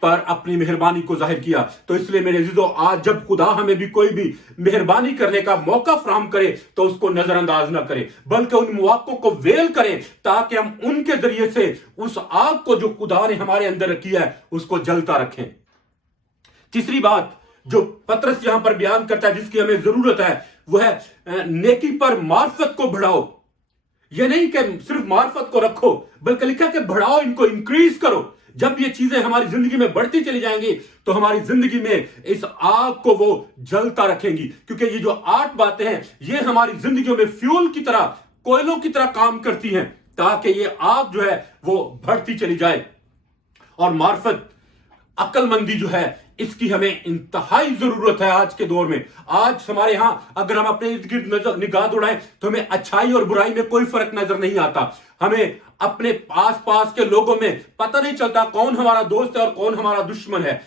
پر اپنی مہربانی کو ظاہر کیا. تو اس لیے میرے عزیزو آج جب خدا ہمیں بھی کوئی بھی مہربانی کرنے کا موقع فراہم کرے تو اس کو نظر انداز نہ کرے بلکہ ان مواقعوں کو ویل کریں تاکہ ہم ان کے ذریعے سے اس آگ کو جو خدا نے ہمارے اندر رکھی ہے اس کو جلتا رکھیں. تیسری بات جو پطرس یہاں پر بیان کرتا ہے جس کی ہمیں ضرورت ہے وہ ہے نیکی پر معرفت کو بڑھاؤ. یہ نہیں کہ صرف معرفت کو رکھو بلکہ لکھا کہ بڑھاؤ، ان کو انکریز کرو. جب یہ چیزیں ہماری زندگی میں بڑھتی چلی جائیں گی تو ہماری زندگی میں اس آگ کو وہ جلتا رکھیں گی، کیونکہ یہ جو 8 باتیں ہیں یہ ہماری زندگیوں میں فیول کی طرح، کوئلوں کی طرح کام کرتی ہیں تاکہ یہ آگ جو ہے وہ بڑھتی چلی جائے. اور معرفت، عقل مندی جو ہے اس کی ہمیں انتہائی ضرورت ہے آج کے دور میں. آج ہمارے ہاں اگر ہم اپنے ارد گرد نگاہ دوڑائیں تو ہمیں اچھائی اور برائی میں کوئی فرق نظر نہیں آتا. ہمیں اپنے آس پاس کے لوگوں میں پتہ نہیں چلتا کون ہمارا دوست ہے اور کون ہمارا دشمن ہے.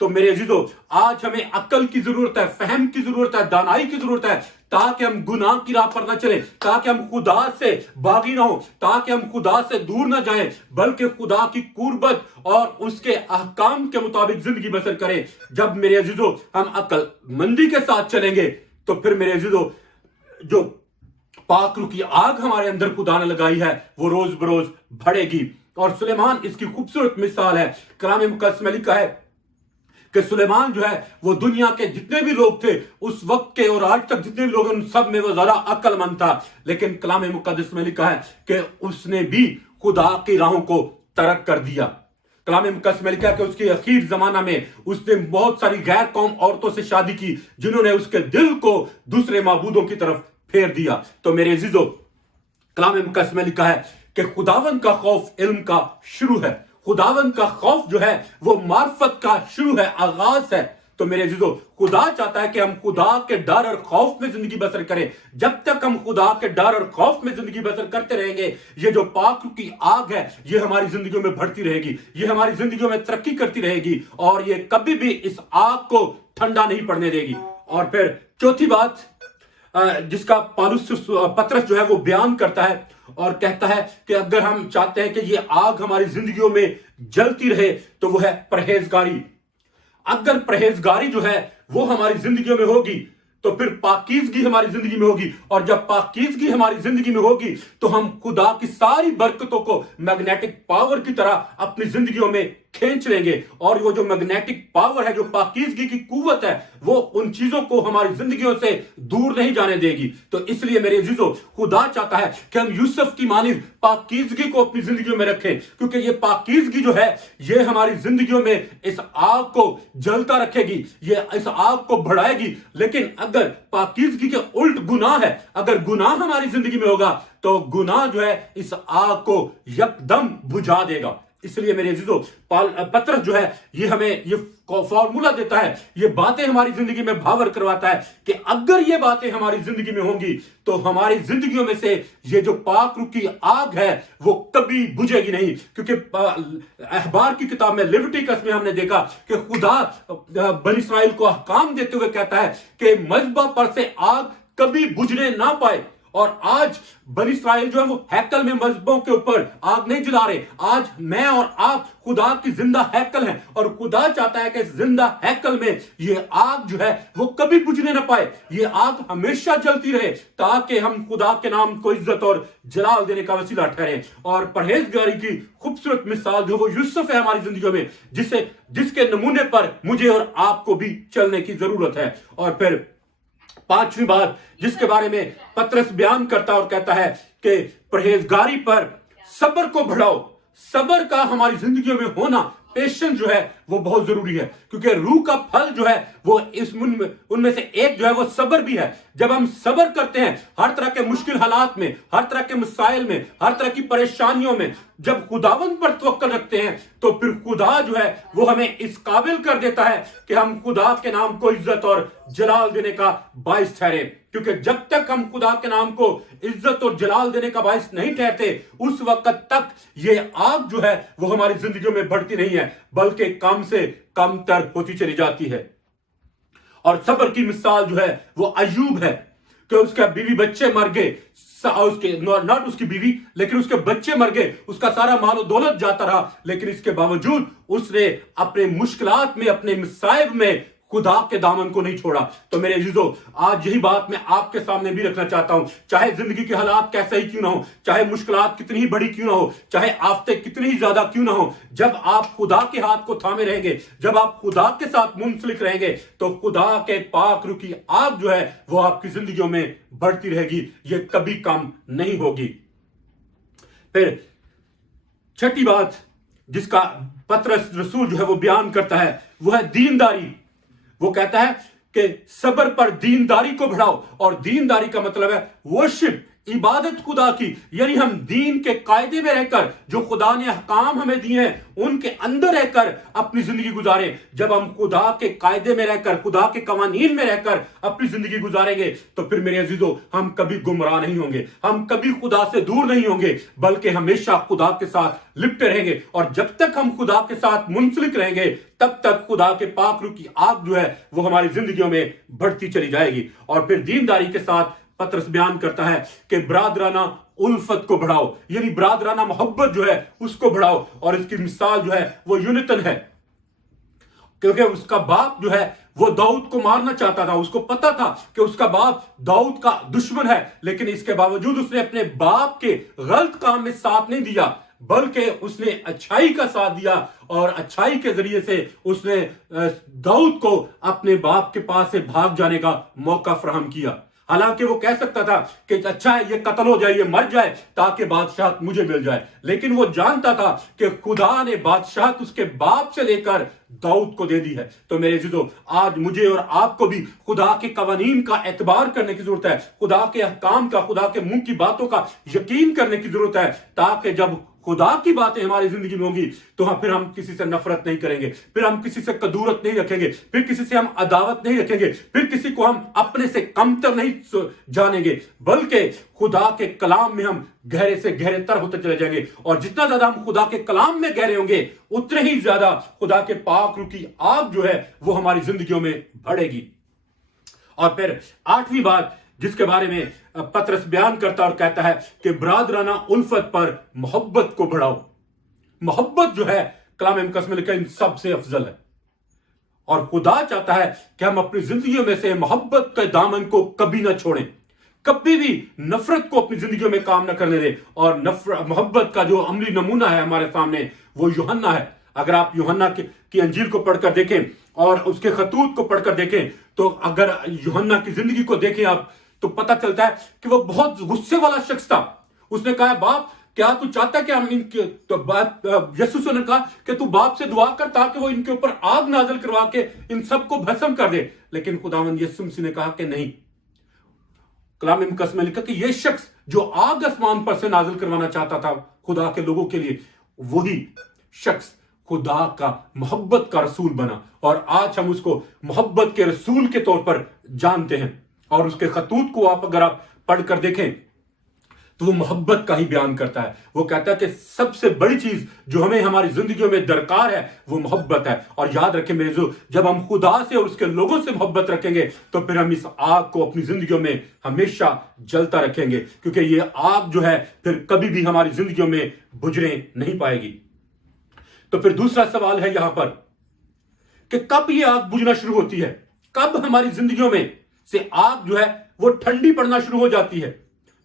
تو میرے عزیزو آج ہمیں عقل کی ضرورت ہے، فہم کی ضرورت ہے، دانائی کی ضرورت ہے تاکہ ہم گناہ کی راہ پر نہ چلیں، تاکہ ہم خدا سے باغی نہ ہوں، تاکہ ہم خدا سے دور نہ جائیں بلکہ خدا کی قربت اور اس کے احکام کے مطابق زندگی بسر کریں. جب میرے عزیزو ہم عقل مندی کے ساتھ چلیں گے تو پھر میرے عزیزو جو پاک روح کی آگ ہمارے اندر خدا نے لگائی ہے وہ روز بروز بڑھے گی. اور سلیمان اس کی خوبصورت مثال ہے. کلام مقدس میں لکھا ہے کہ سلیمان جو ہے وہ دنیا کے جتنے بھی لوگ تھے اس وقت کے اور آج تک جتنے بھی لوگ ان سب میں وہ زیادہ عقل مند تھا، لیکن کلام مقدس میں لکھا ہے کہ اس نے بھی خدا کی راہوں کو ترک کر دیا. کلام مقدس میں لکھا ہے کہ اس کے اخیر زمانہ میں اس نے بہت ساری غیر قوم عورتوں سے شادی کی جنہوں نے اس کے دل کو دوسرے معبودوں کی طرف پھیر دیا. تو میرے عزیزو کلام مقدس میں لکھا ہے کہ خداوند کا خوف علم کا شروع ہے. خداوند کا خوف جو ہے وہ معرفت کا شروع ہے، آغاز ہے. تو میرے عزیزو خدا چاہتا ہے کہ ہم خدا کے ڈر اور خوف میں زندگی بسر کریں. جب تک ہم خدا کے ڈر اور خوف میں زندگی بسر کرتے رہیں گے یہ جو پاک روح کی آگ ہے یہ ہماری زندگیوں میں بڑھتی رہے گی، یہ ہماری زندگیوں میں ترقی کرتی رہے گی اور یہ کبھی بھی اس آگ کو ٹھنڈا نہیں پڑنے دے گی. اور پھر چوتھی بات جس کا پطرس جو ہے وہ بیان کرتا ہے اور کہتا ہے کہ اگر ہم چاہتے ہیں کہ یہ آگ ہماری زندگیوں میں جلتی رہے تو وہ ہے پرہیزگاری. اگر پرہیزگاری جو ہے وہ ہماری زندگیوں میں ہوگی تو پھر پاکیزگی ہماری زندگی میں ہوگی، اور جب پاکیزگی ہماری زندگی میں ہوگی تو ہم خدا کی ساری برکتوں کو میگنیٹک پاور کی طرح اپنی زندگیوں میں کھینچ لیں گے. اور وہ جو میگنیٹک پاور ہے، جو پاکیزگی کی قوت ہے، وہ ان چیزوں کو ہماری زندگیوں سے دور نہیں جانے دے گی. تو اس لیے میرے عزیزو خدا چاہتا ہے کہ ہم یوسف کی مانند پاکیزگی کو اپنی زندگیوں میں رکھیں، کیونکہ یہ پاکیزگی جو ہے یہ ہماری زندگیوں میں اس آگ کو جلتا رکھے گی، یہ اس آگ کو بڑھائے گی. لیکن اگر پاکیزگی کے الٹ گناہ ہے، اگر گناہ ہماری زندگی میں ہوگا تو گناہ جو ہے اس آگ کو یکدم بجھا دے گا. اس لیے میرے عزیزو پطرس جو ہے یہ ہمیں یہ فارمولا دیتا ہے، یہ باتیں ہماری زندگی میں بھاور کرواتا ہے کہ اگر یہ باتیں ہماری زندگی میں ہوں گی تو ہماری زندگیوں میں سے یہ جو پاک روح کی آگ ہے وہ کبھی بجھے گی نہیں. کیونکہ اخبار کی کتاب میں لیویٹیکس میں ہم نے دیکھا کہ خدا بنی اسرائیل کو احکام دیتے ہوئے کہتا ہے کہ مذبح پر سے آگ کبھی بجھنے نہ پائے. اور آج بنی اسرائیل جو ہے وہ ہیکل میں مذبحوں کے اوپر آگ نہیں جلا رہے. آج میں اور آپ خدا کی زندہ ہیکل ہیں اور خدا چاہتا ہے کہ زندہ ہیکل میں یہ آگ جو ہے وہ کبھی بجھنے نہ پائے، یہ آگ ہمیشہ جلتی رہے تاکہ ہم خدا کے نام کو عزت اور جلال دینے کا وسیلہ ٹھہریں. اور پرہیزگاری کی خوبصورت مثال جو وہ یوسف ہے ہماری زندگیوں میں، جس کے نمونے پر مجھے اور آپ کو بھی چلنے کی ضرورت ہے. اور پھر پانچویں بات جس کے بارے میں پطرس بیان کرتا اور کہتا ہے کہ پرہیزگاری پر صبر کو بڑھاؤ. صبر کا ہماری زندگیوں میں ہونا، پیشنس جو ہے وہ بہت ضروری ہے، کیونکہ روح کا پھل جو ہے وہ ان میں سے ایک جو ہے وہ صبر بھی ہے. جب ہم صبر کرتے ہیں ہر طرح کے مشکل حالات میں، ہر طرح کے مسائل میں، ہر طرح کی پریشانیوں میں، جب خداوند پر توکل رکھتے ہیں تو پھر خدا جو ہے وہ ہمیں اس قابل کر دیتا ہے کہ ہم خدا کے نام کو عزت اور جلال دینے کا باعث ٹھہرے. کیونکہ جب تک ہم خدا کے نام کو عزت اور جلال دینے کا باعث نہیں ٹھہرتے اس وقت تک یہ آگ جو ہے وہ ہماری زندگیوں میں بڑھتی نہیں ہے بلکہ کم سے کم تر ہوتی چلی جاتی ہے. اور صبر کی مثال جو ہے وہ ایوب ہے. کہ اس کے بیوی بچے مر گئے، ناٹ اس کی بیوی لیکن اس کے بچے مر گئے، اس کا سارا مال و دولت جاتا رہا، لیکن اس کے باوجود اس نے اپنے مشکلات میں، اپنے مصائب میں خدا کے دامن کو نہیں چھوڑا۔ تو میرے عزیزو، آج یہی بات میں آپ کے سامنے بھی رکھنا چاہتا ہوں، چاہے زندگی کے حالات کیسے ہی کیوں نہ ہو، چاہے مشکلات کتنی ہی بڑی کیوں نہ ہو، چاہے آفتیں کتنی ہی زیادہ کیوں نہ ہو، جب آپ خدا کے ہاتھ کو تھامے رہیں گے، جب آپ خدا کے ساتھ منسلک رہیں گے، تو خدا کے پاک روح کی آگ جو ہے وہ آپ کی زندگیوں میں بڑھتی رہے گی، یہ کبھی کم نہیں ہوگی۔ پھر چھٹی بات جس کا پطرس رسول جو ہے وہ بیان کرتا ہے وہ ہے دینداری۔ وہ کہتا ہے کہ صبر پر دینداری کو بڑھاؤ، اور دینداری کا مطلب ہے ورشپ، عبادت خدا کی، یعنی ہم دین کے قاعدے میں رہ کر، جو خدا نے احکام ہمیں دیے ہیں ان کے اندر رہ کر اپنی زندگی گزاریں۔ جب ہم خدا کے قاعدے میں رہ کر، خدا کے قوانین میں رہ کر اپنی زندگی گزاریں گے، تو پھر میرے عزیزو ہم کبھی گمراہ نہیں ہوں گے، ہم کبھی خدا سے دور نہیں ہوں گے، بلکہ ہمیشہ خدا کے ساتھ لپٹے رہیں گے۔ اور جب تک ہم خدا کے ساتھ منسلک رہیں گے، تب تک خدا کے پاک روح کی آگ جو ہے وہ ہماری زندگیوں میں بڑھتی چلی جائے گی۔ اور پھر دینداری کے ساتھ پطرس بیان کرتا ہے کہ برادرانہ الفت کو بڑھاؤ، یعنی برادرانہ محبت جو ہے اس کو بڑھاؤ، اور اس کی مثال جو ہے وہ یونتن ہے، کیونکہ اس کا باپ جو ہے وہ داؤد کو مارنا چاہتا تھا، اس کو پتا تھا کہ اس کا باپ داؤد کا دشمن ہے، لیکن اس کے باوجود اس نے اپنے باپ کے غلط کام میں ساتھ نہیں دیا، بلکہ اس نے اچھائی کا ساتھ دیا، اور اچھائی کے ذریعے سے اس نے داؤد کو اپنے باپ کے پاس سے بھاگ جانے کا موقع فراہم کیا۔ حالانکہ وہ کہہ سکتا تھا کہ اچھا ہے یہ قتل ہو جائے، یہ مر جائے تاکہ بادشاہت مجھے مل جائے، لیکن وہ جانتا تھا کہ خدا نے بادشاہت اس کے باپ سے لے کر داؤد کو دے دی ہے۔ تو میرے عزیزو، آج مجھے اور آپ کو بھی خدا کے قوانین کا اعتبار کرنے کی ضرورت ہے، خدا کے احکام کا، خدا کے منہ کی باتوں کا یقین کرنے کی ضرورت ہے، تاکہ جب خدا کی باتیں ہماری زندگی میں ہوں گی تو پھر ہم کسی سے نفرت نہیں کریں گے، پھر ہم کسی سے کدورت نہیں رکھیں گے، پھر کسی سے ہم عداوت نہیں رکھیں گے، پھر کسی کو ہم اپنے سے کمتر نہیں جانیں گے، بلکہ خدا کے کلام میں ہم گہرے سے گہرے تر ہوتے چلے جائیں گے۔ اور جتنا زیادہ ہم خدا کے کلام میں گہرے ہوں گے، اتنے ہی زیادہ خدا کے پاک روح کی آگ جو ہے وہ ہماری زندگیوں میں بڑھے گی۔ اور پھر آٹھویں بات جس کے بارے میں پطرس بیان کرتا اور کہتا ہے کہ برادرانہ الفت پر محبت کو بڑھاؤ۔ محبت جو ہے کلام مقدس میں لکھا ان سب سے افضل ہے، اور خدا چاہتا ہے کہ ہم اپنی زندگیوں میں سے محبت کے دامن کو کبھی نہ چھوڑیں، کبھی بھی نفرت کو اپنی زندگیوں میں کام نہ کرنے دیں۔ اور محبت کا جو عملی نمونہ ہے ہمارے سامنے وہ یوحنا ہے۔ اگر آپ یوحنا کی انجیل کو پڑھ کر دیکھیں اور اس کے خطوط کو پڑھ کر دیکھیں، تو اگر یوحنا کی زندگی کو دیکھیں آپ، تو پتہ چلتا ہے کہ وہ بہت غصے والا شخص تھا۔ اس نے کہا باپ کیا تو چاہتا ہے کہ ہم ان کے، تو یسوع نے کہا کہ تو باپ سے دعا کر تاکہ وہ ان کے اوپر آگ نازل کروا کے ان سب کو بھسم کر دے، لیکن خداوند یسوع مسیح نے کہا کہ نہیں۔ کلام مقدس میں لکھا کہ یہ شخص جو آگ آسمان پر سے نازل کروانا چاہتا تھا خدا کے لوگوں کے لیے، وہی شخص خدا کا محبت کا رسول بنا، اور آج ہم اس کو محبت کے رسول کے طور پر جانتے ہیں۔ اور اس کے خطوط کو اگر آپ پڑھ کر دیکھیں تو وہ محبت کا ہی بیان کرتا ہے۔ وہ کہتا ہے کہ سب سے بڑی چیز جو ہمیں ہماری زندگیوں میں درکار ہے وہ محبت ہے۔ اور یاد رکھیں میرے عزیزو، جب ہم خدا سے اور اس کے لوگوں سے محبت رکھیں گے تو پھر ہم اس آگ کو اپنی زندگیوں میں ہمیشہ جلتا رکھیں گے، کیونکہ یہ آگ جو ہے پھر کبھی بھی ہماری زندگیوں میں بجھنے نہیں پائے گی۔ تو پھر دوسرا سوال ہے یہاں پر کہ کب یہ آگ بجھنا شروع ہوتی ہے، کب ہماری زندگیوں میں سے آگ جو ہے وہ ٹھنڈی پڑنا شروع ہو جاتی ہے؟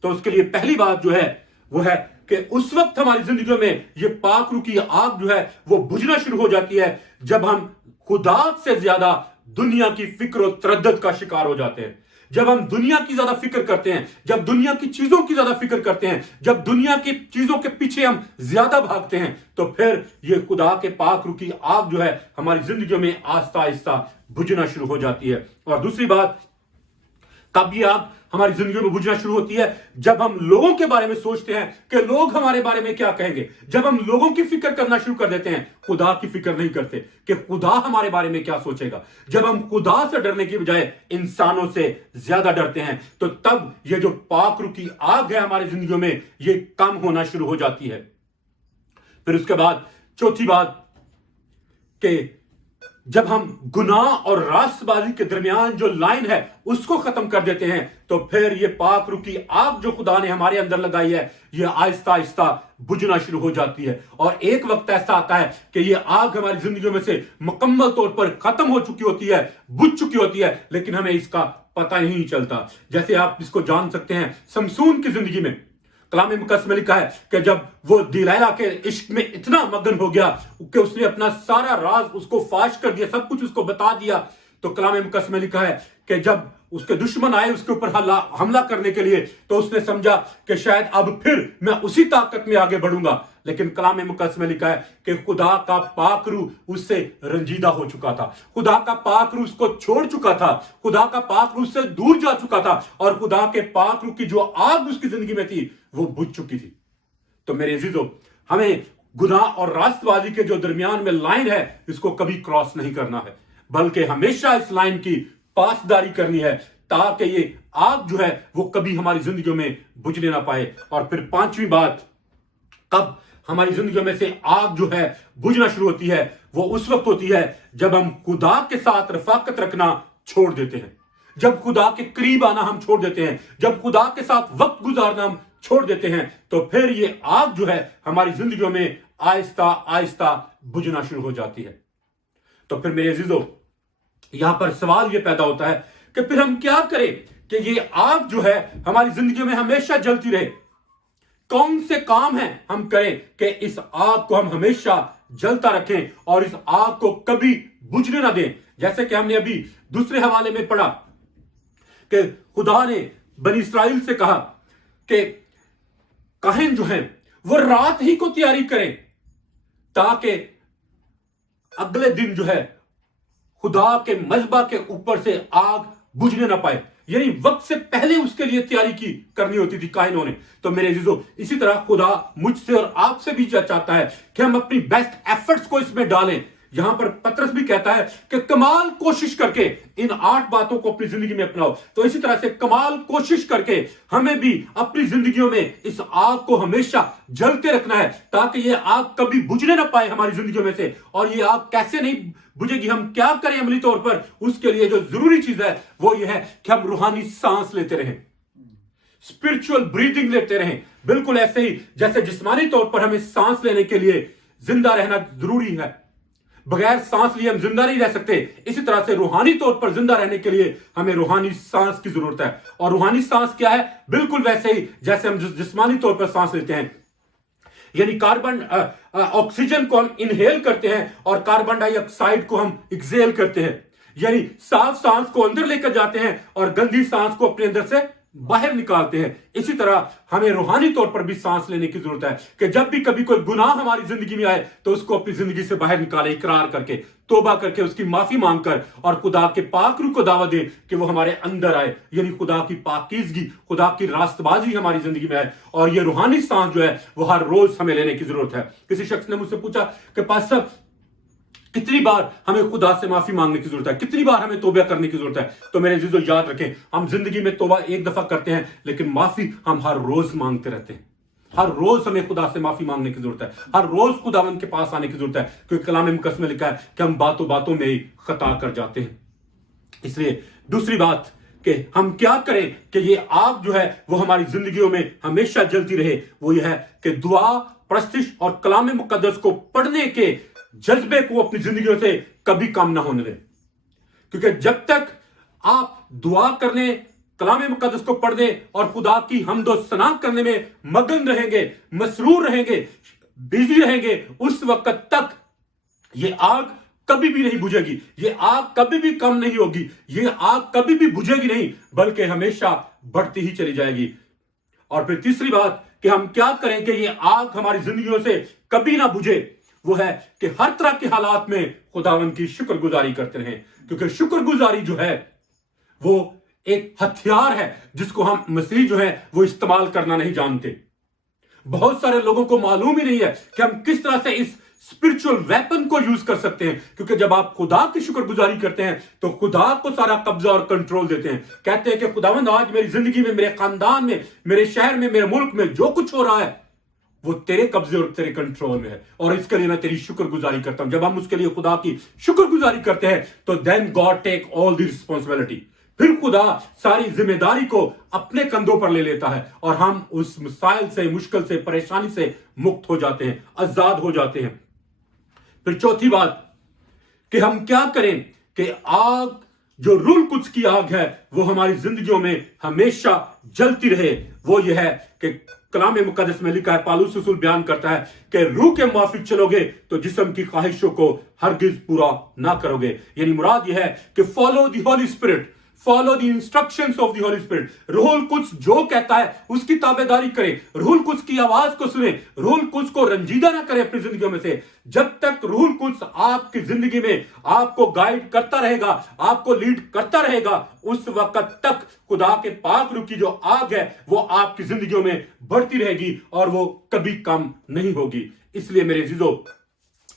تو اس کے لیے پہلی بات جو ہے وہ ہے کہ اس وقت ہماری زندگیوں میں یہ پاک روح کی آگ جو ہے وہ بجھنا شروع ہو جاتی ہے جب ہم خدا سے زیادہ دنیا کی فکر و تردد کا شکار ہو جاتے ہیں، جب ہم دنیا کی زیادہ فکر کرتے ہیں، جب دنیا کی چیزوں کی زیادہ فکر کرتے ہیں، جب دنیا کی چیزوں کے پیچھے ہم زیادہ بھاگتے ہیں، تو پھر یہ خدا کے پاک روح کی آگ جو ہے ہماری زندگیوں میں آہستہ آہستہ بجھنا شروع ہو جاتی ہے۔ اور دوسری بات، کب یہ آگ ہماری زندگیوں میں بجھنا شروع ہوتی ہے؟ جب ہم لوگوں کے بارے میں سوچتے ہیں کہ لوگ ہمارے بارے میں کیا کہیں گے، جب ہم لوگوں کی فکر کرنا شروع کر دیتے ہیں، خدا کی فکر نہیں کرتے کہ خدا ہمارے بارے میں کیا سوچے گا، جب ہم خدا سے ڈرنے کی بجائے انسانوں سے زیادہ ڈرتے ہیں، تو تب یہ جو پاک روح کی آگ ہے ہماری زندگیوں میں یہ کم ہونا شروع ہو جاتی ہے۔ پھر اس کے بعد چوتھی بات کہ جب ہم گناہ اور راست بازی کے درمیان جو لائن ہے اس کو ختم کر دیتے ہیں تو پھر یہ پاک روح کی آگ جو خدا نے ہمارے اندر لگائی ہے یہ آہستہ آہستہ بجھنا شروع ہو جاتی ہے، اور ایک وقت ایسا آتا ہے کہ یہ آگ ہماری زندگیوں میں سے مکمل طور پر ختم ہو چکی ہوتی ہے، بجھ چکی ہوتی ہے، لیکن ہمیں اس کا پتہ ہی نہیں چلتا۔ جیسے آپ اس کو جان سکتے ہیں سمسون کی زندگی میں، کلام مقدس میں لکھا ہے کہ جب وہ دلیلہ کے عشق میں اتنا مگن ہو گیا کہ اس نے اپنا سارا راز اس کو فاش کر دیا، سب کچھ اس کو بتا دیا، تو کلام مقدس میں لکھا ہے کہ جب اس کے دشمن آئے اس کے اوپر حملہ کرنے کے لیے تو اس نے سمجھا کہ شاید اب پھر میں اسی طاقت میں آگے بڑھوں گا، لیکن کلام مقدس میں لکھا ہے کہ خدا کا پاک روح اس سے رنجیدہ ہو چکا تھا، خدا کا پاک روح اس کو چھوڑ چکا تھا، خدا کا پاک روح سے دور جا چکا تھا، اور خدا کے پاک روح کی جو آگ اس کی زندگی میں تھی وہ بجھ چکی تھی۔ تو میرے عزیزو، ہمیں گناہ اور راست بازی کے جو درمیان میں لائن ہے اس کو کبھی کراس نہیں کرنا ہے، بلکہ ہمیشہ اس لائن کی پاسداری کرنی ہے تاکہ یہ آگ جو ہے وہ کبھی ہماری زندگیوں میں بجھنے نہ پائے۔ اور پھر پانچویں بات، کب ہماری زندگیوں میں سے آگ جو ہے بجھنا شروع ہوتی ہے، وہ اس وقت ہوتی ہے جب ہم خدا کے ساتھ رفاقت رکھنا چھوڑ دیتے ہیں، جب خدا کے قریب آنا ہم چھوڑ دیتے ہیں، جب خدا کے ساتھ وقت گزارنا ہم چھوڑ دیتے ہیں، تو پھر یہ آگ جو ہے ہماری زندگیوں میں آہستہ آہستہ بجھنا شروع ہو جاتی ہے۔ تو پھر میرے عزیزو، یہاں پر سوال یہ پیدا ہوتا ہے کہ پھر ہم کیا کریں کہ یہ آگ جو ہے ہماری زندگیوں میں ہمیشہ جلتی رہے؟ کون سے کام ہیں ہم کریں کہ اس آگ کو ہم ہمیشہ جلتا رکھیں اور اس آگ کو کبھی بجھنے نہ دیں؟ جیسے کہ ہم نے ابھی دوسرے حوالے میں پڑھا کہ خدا نے بنی اسرائیل سے کہا کہ کاہن جو ہیں وہ رات ہی کو تیاری کریں تاکہ اگلے دن جو ہے خدا کے مذبح کے اوپر سے آگ بجھنے نہ پائے، یعنی وقت سے پہلے اس کے لیے تیاری کرنی ہوتی تھی کاہنوں نے۔ تو میرے عزیزو، اسی طرح خدا مجھ سے اور آپ سے بھی چاہتا ہے کہ ہم اپنی بیسٹ ایفرٹس کو اس میں ڈالیں۔ یہاں پر پطرس بھی کہتا ہے کہ کمال کوشش کر کے ان 8 باتوں کو اپنی زندگی میں اپناؤ۔ تو اسی طرح سے کمال کوشش کر کے ہمیں بھی اپنی زندگیوں میں اس آگ کو ہمیشہ جلتے رکھنا ہے تاکہ یہ آگ کبھی بجھنے نہ پائے ہماری زندگیوں میں سے۔ اور یہ آگ کیسے نہیں بجھے گی، ہم کیا کریں عملی طور پر؟ اس کے لیے جو ضروری چیز ہے وہ یہ ہے کہ ہم روحانی سانس لیتے رہیں، اسپرچول بریدنگ لیتے رہیں، بالکل ایسے ہی جیسے جسمانی طور پر ہمیں سانس لینے کے لیے زندہ رہنا ضروری ہے، بغیر سانس لیے ہم زندہ نہیں رہ سکتے، اسی طرح سے روحانی طور پر زندہ رہنے کے لیے ہمیں روحانی سانس کی ضرورت ہے۔ اور روحانی سانس کیا ہے؟ بالکل ویسے ہی جیسے ہم جسمانی طور پر سانس لیتے ہیں، یعنی کاربن آکسیجن کو ہم انہیل کرتے ہیں اور کاربن ڈائی آکسائڈ کو ہم ایکزیل کرتے ہیں، یعنی صاف سانس کو اندر لے کر جاتے ہیں اور گندی سانس کو اپنے اندر سے باہر نکالتے ہیں۔ اسی طرح ہمیں روحانی طور پر بھی سانس لینے کی ضرورت ہے کہ جب بھی کبھی کوئی گناہ ہماری زندگی میں آئے تو اس کو اپنی زندگی سے باہر نکالے، اقرار کر کے، توبہ کر کے، اس کی معافی مانگ کر، اور خدا کے پاک روح کو دعوت دے کہ وہ ہمارے اندر آئے، یعنی خدا کی پاکیزگی، خدا کی راست بازی ہماری زندگی میں ہے۔ اور یہ روحانی سانس جو ہے وہ ہر روز ہمیں لینے کی ضرورت ہے۔ کسی شخص نے مجھ سے پوچھا کہ پاسٹر کتنی بار ہمیں خدا سے معافی مانگنے کی ضرورت ہے، کتنی بار ہمیں توبہ کرنے کی ضرورت ہے؟ تو میرے عزیزو، یاد رکھیں، ہم زندگی میں توبہ ایک دفعہ کرتے ہیں لیکن معافی ہم ہر روز مانگتے رہتے ہیں۔ ہر روز ہمیں خدا سے معافی مانگنے کی ضرورت ہے، ہر روز خداوند کے پاس آنے کی ضرورت ہے، کیونکہ کلام مقدس میں لکھا ہے کہ ہم باتوں باتوں میں ہی خطا کر جاتے ہیں۔ اس لیے دوسری بات کہ ہم کیا کریں کہ یہ آگ جو ہے وہ ہماری زندگیوں میں ہمیشہ جلتی رہے، وہ یہ ہے کہ دعا، پرستش اور کلام مقدس کو پڑھنے کے جذبے کو اپنی زندگیوں سے کبھی کم نہ ہونے دیں، کیونکہ جب تک آپ دعا کرنے، کلام مقدس کو پڑھنے اور خدا کی حمد و ثنا کرنے میں مگن رہیں گے، مسرور رہیں گے، بیزی رہیں گے، اس وقت تک یہ آگ کبھی بھی نہیں بجھے گی، یہ آگ کبھی بھی کم نہیں ہوگی، یہ آگ کبھی بھی بجھے گی نہیں، بلکہ ہمیشہ بڑھتی ہی چلی جائے گی۔ اور پھر تیسری بات کہ ہم کیا کریں کہ یہ آگ ہماری زندگیوں سے کبھی نہ بجھے، وہ ہے کہ ہر طرح کے حالات میں خداوند کی شکر گزاری کرتے رہیں، کیونکہ شکر گزاری جو ہے وہ ایک ہتھیار ہے جس کو ہم مسیح جو ہے وہ استعمال کرنا نہیں جانتے۔ بہت سارے لوگوں کو معلوم ہی نہیں ہے کہ ہم کس طرح سے اس اسپرچول ویپن کو یوز کر سکتے ہیں، کیونکہ جب آپ خدا کی شکر گزاری کرتے ہیں تو خدا کو سارا قبضہ اور کنٹرول دیتے ہیں، کہتے ہیں کہ خداوند آج میری زندگی میں، میرے خاندان میں، میرے شہر میں، میرے ملک میں جو کچھ ہو رہا ہے وہ تیرے قبضے اور تیرے کنٹرول میں ہے، اور اس کے لیے میں تیری شکر گزاری کرتا ہوں۔ جب ہم اس کے لیے خدا کی شکر گزاری کرتے ہیں تو then God take all the responsibility، پھر خدا ساری ذمہ داری کو اپنے کندھوں پر لے لیتا ہے، اور ہم اس مسائل سے، مشکل سے، پریشانی سے مکت ہو جاتے ہیں، آزاد ہو جاتے ہیں۔ پھر چوتھی بات کہ ہم کیا کریں کہ آگ جو روح القدس کی آگ ہے وہ ہماری زندگیوں میں ہمیشہ جلتی رہے۔ وہ یہ ہے کہ کلام مقدس میں لکھا ہے، پالوس رسول بیان کرتا ہے کہ روح کے موافق چلو گے تو جسم کی خواہشوں کو ہرگز پورا نہ کرو گے۔ یعنی مراد یہ ہے کہ follow the Holy Spirit, follow the instructions of the Holy Spirit. روح القدس جو کہتا ہے اس کی تابع داری کریں، روح القدس کی آواز کو سنیں، روح القدس کو رنجیدہ نہ کریں اپنی زندگیوں میں سے۔ جب تک روح القدس آپ کی زندگی میں آپ کو گائیڈ کرتا رہے گا، آپ کو لیڈ کرتا رہے گا، اس وقت تک خدا کے پاک روح کی جو آگ ہے وہ آپ کی زندگیوں میں بڑھتی رہے گی اور وہ کبھی کم نہیں ہوگی۔ اس لیے میرے عزیزو،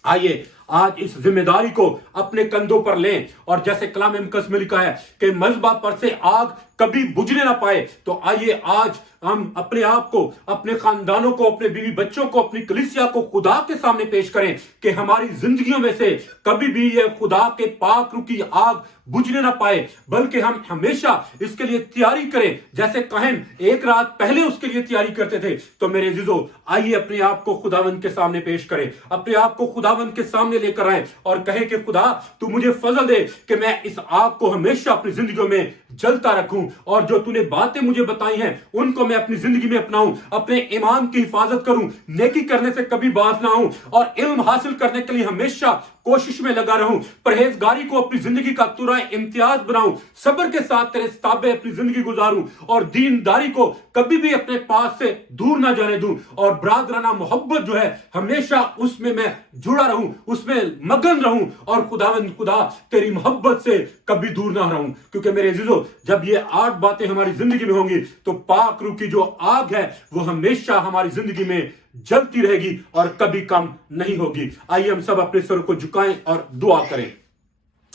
آئیے آج اس ذمہ داری کو اپنے کندھوں پر لیں، اور جیسے کلام مقدس میں لکھا ہے کہ مذبح پر سے آگ کبھی بجھنے نہ پائے، تو آئیے آج ہم اپنے آپ کو، اپنے خاندانوں کو، اپنے بیوی بچوں کو، اپنی کلیسیا کو خدا کے سامنے پیش کریں کہ ہماری زندگیوں میں سے کبھی بھی یہ خدا کے پاک روح کی آگ بجھنے نہ پائے، بلکہ ہم ہمیشہ اس کے لیے تیاری کریں جیسے کاہن ایک رات پہلے اس کے لیے تیاری کرتے تھے۔ تو میرے عزیزو، آئیے اپنے آپ کو خداوند کے سامنے پیش کریں، اپنے آپ کو خداوند کے سامنے لے کر آئیں اور کہیں کہ خدا تو مجھے فضل دے کہ میں اس آگ کو ہمیشہ اپنی زندگیوں میں جلتا رکھوں، اور جو تو نے باتیں مجھے بتائی ہیں ان کو میں اپنی زندگی میں اپناؤں، اپنے ایمان کی حفاظت کروں، نیکی کرنے سے کبھی باز نہ ہوں، اور علم حاصل کرنے کے لیے ہمیشہ کوشش میں لگا رہوں، پرہیزگاری کو اپنی زندگی کا ترائے امتیاز بناؤں، صبر کے ساتھ تیرے تابع اپنی زندگی گزاروں، اور دینداری کو کبھی بھی اپنے پاس سے دور نہ جانے دوں، اور برادرانہ محبت جو ہے ہمیشہ اس میں جڑا رہوں، اس میں مگن رہوں، اور خداوند خدا تیری محبت سے کبھی دور نہ رہوں۔ کیونکہ میرے عزیزو، جب یہ 8 باتیں ہماری زندگی میں ہوں گی تو پاک روح کی جو آگ ہے وہ ہمیشہ ہماری زندگی میں جلتی رہے گی اور کبھی کم نہیں ہوگی۔ آئیے ہم سب اپنے سر کو جھکائیں اور دعا کریں۔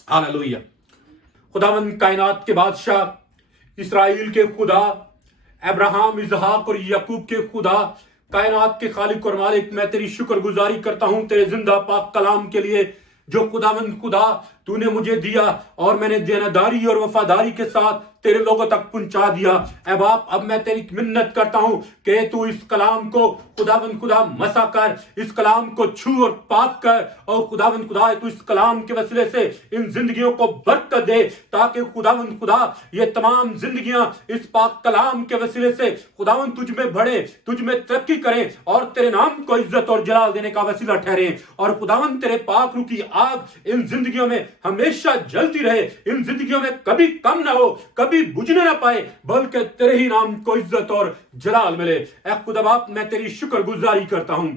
ہاللویہ۔ خداوند کائنات کے بادشاہ، اسرائیل کے خدا، ابراہیم، اسحاق اور یعقوب کے خدا، کائنات کے خالق اور مالک، میں تیری شکر گزاری کرتا ہوں تیرے زندہ پاک کلام کے لیے جو خداوند خدا تو نے مجھے دیا، اور میں نے دیانتداری اور وفاداری کے ساتھ تیرے لوگوں تک پہنچا دیا۔ اے باپ، اب میں تیری منت کرتا ہوں کہ تو اس کلام کو خداوند خدا مسا کر، اس کلام کو چھو اور پاک کر، اور خداوند خدا تو اس کلام کے وسیلے سے ان زندگیوں کو برکت دے، تاکہ خداوند خدا یہ تمام زندگیاں اس پاک کلام کے وسیلے سے خداوند تجھ میں بڑھے، تجھ میں ترقی کریں، اور تیرے نام کو عزت اور جلال دینے کا وسیلہ ٹھہریں، اور خداوند تیرے پاک روح کی آگ ان زندگیوں میں ہمیشہ جلتی رہے، ان زندگیوں میں کبھی کم نہ ہو، کبھی بجھنے نہ پائے، بلکہ تیرے ہی نام کو عزت اور جلال ملے۔ اے خدا باپ، میں تیری شکر گزاری کرتا ہوں،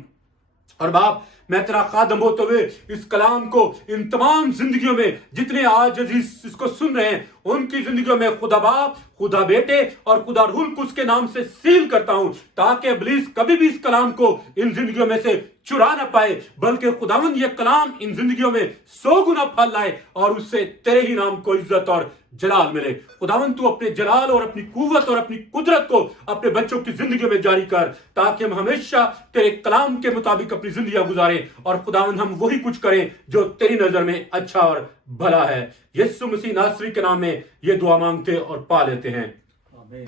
اور باپ میں تیرا خادم ہوتے ہوئے اس کلام کو ان تمام زندگیوں میں جتنے آج عزیز اس کو سن رہے ہیں ان کی زندگیوں میں خدا باپ، خدا بیٹے اور خدا روح القدس کے نام سے سیل کرتا ہوں، تاکہ ابلیس کبھی بھی اس کلام کو ان زندگیوں میں سے چرا نہ پائے، بلکہ خداوند یہ کلام ان زندگیوں میں 100 گنا پھل لائے، اور اس سے تیرے ہی نام کو عزت اور جلال ملے۔ خداوند تو اپنے جلال اور اپنی قوت اور اپنی قدرت کو اپنے بچوں کی زندگیوں میں جاری کر، تاکہ ہم ہمیشہ تیرے کلام کے مطابق اپنی زندگیاں گزاریں، اور خداوند ہم وہی کچھ کریں جو تیری نظر میں اچھا اور بھلا ہے۔ یسوع مسیح ناصری کے نام میں یہ دعا مانگتے اور پا لیتے ہیں، آمین۔